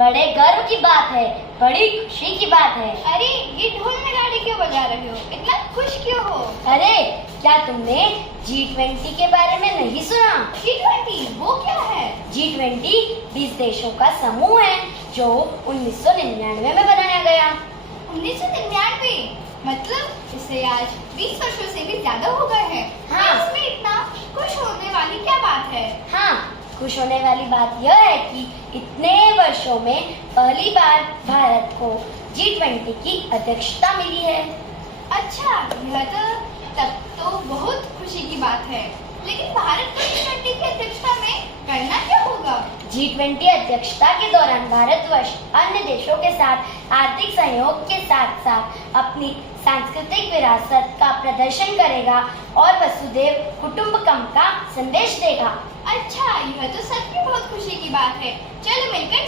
बड़े गर्व की बात है, बड़ी खुशी की बात है। अरे ये ढोल नगाड़े क्यों बजा रहे हो? इतना खुश क्यों हो? अरे क्या तुमने G20 के बारे में नहीं सुना? G20 वो क्या है? G20 20 देशों का समूह है जो 1999 में बनाया गया। 1999 मतलब इसे आज 20 वर्षों से भी ज्यादा हो गए हैं। हाँ। इसमें इतना खुश होने वाली क्या बात है? हाँ, खुश होने वाली बात यह है कि इतने वर्षों में पहली बार भारत को G20 की अध्यक्षता मिली है। अच्छा, यह तब तो बहुत खुशी की बात है। लेकिन भारत को G20 की अध्यक्षता में करना क्या होगा? G20 अध्यक्षता के दौरान भारतवर्ष अन्य देशों के साथ आर्थिक सहयोग के साथ साथ अपनी सांस्कृतिक विरासत का प्रदर्शन करेगा और वसुधैव कुटुंबकम का संदेश देगा। अच्छा, यह तो सच में बहुत खुशी की बात है। चलो मिलकर